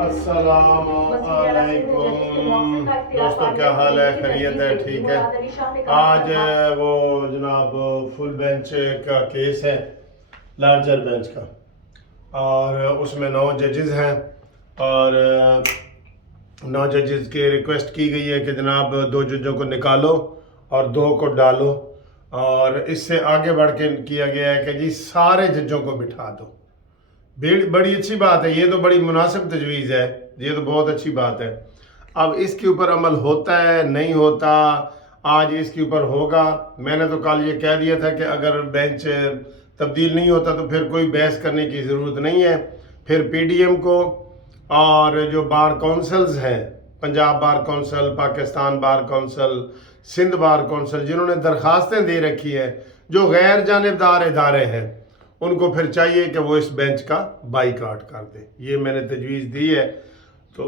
अस्सलाम वालेकुम दोस्तों, क्या हाल है? खैरियत है? ठीक है। आज वो जनाब फुल बेंच का केस है, लार्जर बेंच का, और उसमें 9 जजेस हैं और 9 जजेस की रिक्वेस्ट की गई है कि जनाब 2 जजों को निकालो और 2 को डालो, और इससे आगे बढ़ के किया गया है कि जी सारे जजों को बिठा दो। बड़ी अच्छी बात है, ये तो बड़ी मुनासिब तजवीज़ है, ये तो बहुत अच्छी बात है। अब इसके ऊपर अमल होता है नहीं होता, आज इसके ऊपर होगा। मैंने तो कल ये कह दिया था कि अगर बेंच तब्दील नहीं होता तो फिर कोई बहस करने की ज़रूरत नहीं है। फिर पीडीएम को और जो बार काउंसिल्स हैं, Punjab bar council, Pakistan bar council, Sindh bar council, जिन्होंने दरखास्तें दे रखी है, जो गैर जानिबदार इदारे हैं, उनको फिर चाहिए कि वो इस बेंच का बाइकाट कर दें। ये मैंने तजवीज़ दी है। तो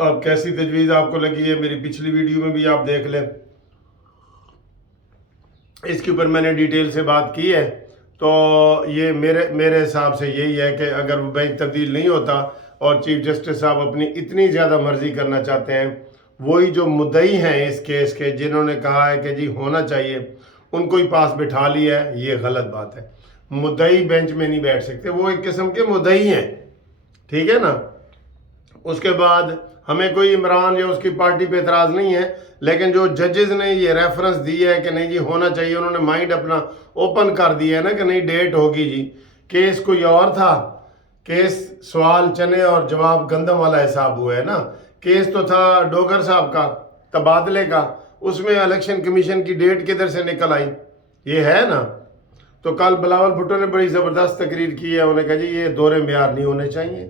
अब कैसी तजवीज़ आपको लगी है, मेरी पिछली वीडियो में भी आप देख लें, इसके ऊपर मैंने डिटेल से बात की है। तो ये मेरे हिसाब से यही है कि अगर वो बेंच तब्दील नहीं होता और चीफ जस्टिस साहब अपनी इतनी ज़्यादा मर्जी करना चाहते हैं, वही जो मुद्दई हैं इस केस के, जिन्होंने कहा है कि जी होना चाहिए, उनको ही पास बिठा लिया है, ये गलत बात है। मुद्दई बेंच में नहीं बैठ सकते, वो एक किस्म के मुद्दई हैं, ठीक है ना। उसके बाद हमें कोई इमरान या उसकी पार्टी पे एतराज़ नहीं है, लेकिन जो जजेस ने ये रेफरेंस दी है कि नहीं जी होना चाहिए, उन्होंने माइंड अपना ओपन कर दिया है ना कि नहीं डेट होगी जी। केस कोई और था, केस सवाल चने और जवाब गंदम वाला हिसाब हुआ है ना। केस तो था डोगर साहब का तबादले का, उसमें इलेक्शन कमीशन की डेट किधर से निकल आई, ये है ना। तो कल बिलावल भुट्टो ने बड़ी ज़बरदस्त तकरीर की है, उन्होंने कहा जी ये दौरे म्यार नहीं होने चाहिए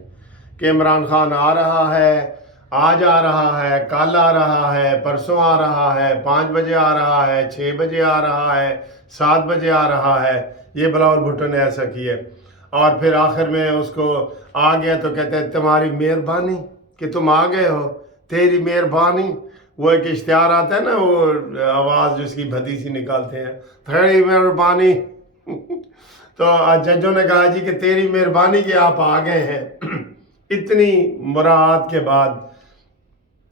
कि इमरान खान आ रहा है, आज आ रहा है, कल आ रहा है, परसों आ रहा है, 5 बजे आ रहा है, 6 बजे आ रहा है, 7 बजे आ रहा है। ये बिलावल भुट्टो ने ऐसा किया, और फिर आखिर में उसको आ गया तो कहते हैं तुम्हारी मेहरबानी कि तुम आ गए हो, तेरी मेहरबानी। वो एक इश्तिहार आता है ना, वो आवाज़ जिसकी भद्दी सी निकालते हैं, तेरी मेहरबानी। तो जजों ने कहा जी कि तेरी मेहरबानी कि आप आ गए हैं। इतनी मुराद के बाद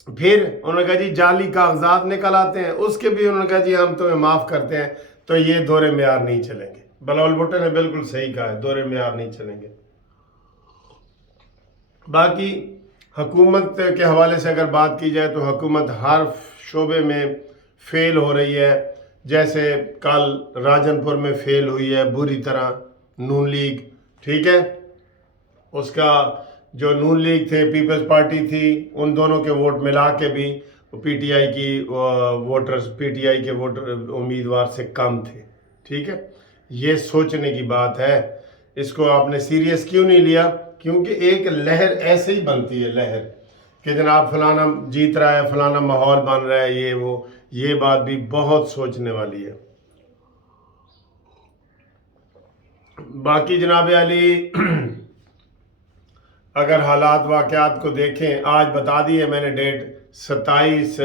फिर उन्होंने कहा जी जाली कागजात निकल आते हैं, उसके भी उन्होंने कहा जी हम तुम्हें माफ़ करते हैं। तो ये दौरे म्यार नहीं चलेंगे। बिलावल भुट्टो ने बिल्कुल सही कहा है, दौरे म्यार नहीं चलेंगे। बाकी हुकूमत के हवाले से अगर बात की जाए तो हुकूमत हर शोबे में फेल हो रही है। जैसे कल राजनपुर में फेल हुई है बुरी तरह नून लीग, ठीक है। उसका जो नून लीग थे, पीपल्स पार्टी थी, उन दोनों के वोट मिला के भी पीटीआई की वोटर्स, पीटीआई के वोटर उम्मीदवार से कम थे, ठीक है। ये सोचने की बात है, इसको आपने सीरियस क्यों नहीं लिया? क्योंकि एक लहर ऐसे ही बनती है, लहर कि जनाब फलाना जीत रहा है, फलाना माहौल बन रहा है, ये वो, ये बात भी बहुत सोचने वाली है। बाकी जनाब अली अगर हालात वाक़यात को देखें, आज बता दी है मैंने डेट 27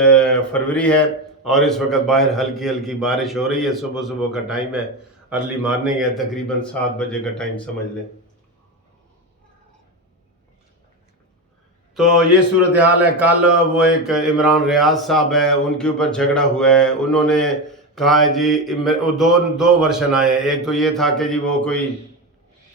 फरवरी है, और इस वक्त बाहर हल्की हल्की बारिश हो रही है, सुबह सुबह का टाइम है, अर्ली मॉर्निंग है, तकरीबन 7 बजे का टाइम समझ लें। तो ये सूरत हाल है। कल वो एक इमरान रियाज साहब है, उनके ऊपर झगड़ा हुआ है। उन्होंने कहा है जी, दो वर्शन आए हैं। एक तो ये था कि जी वो कोई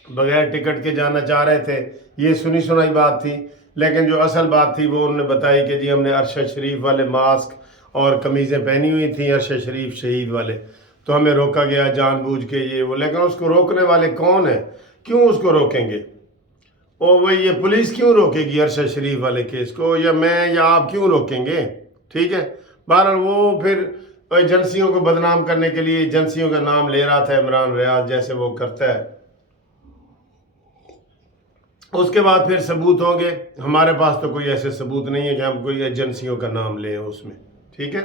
बगैर टिकट के जाना चाह रहे थे, ये सुनी सुनाई बात थी। लेकिन जो असल बात थी वो उन्होंने बताई कि जी हमने अरशद शरीफ वाले मास्क और कमीज़ें पहनी हुई थी, अरशद शरीफ शहीद वाले, तो हमें रोका गया जानबूझ के, ये वो। लेकिन उसको रोकने वाले कौन है? क्यों उसको रोकेंगे? ओ वही, ये पुलिस क्यों रोकेगी अरशद शरीफ वाले केस को, या मैं या आप क्यों रोकेंगे? ठीक है। बहरहाल वो फिर एजेंसियों को बदनाम करने के लिए एजेंसियों का नाम ले रहा था इमरान रियाज, जैसे वो करता है। उसके बाद फिर सबूत होंगे, हमारे पास तो कोई ऐसे सबूत नहीं है कि हम कोई एजेंसियों का नाम लें उसमें, ठीक है।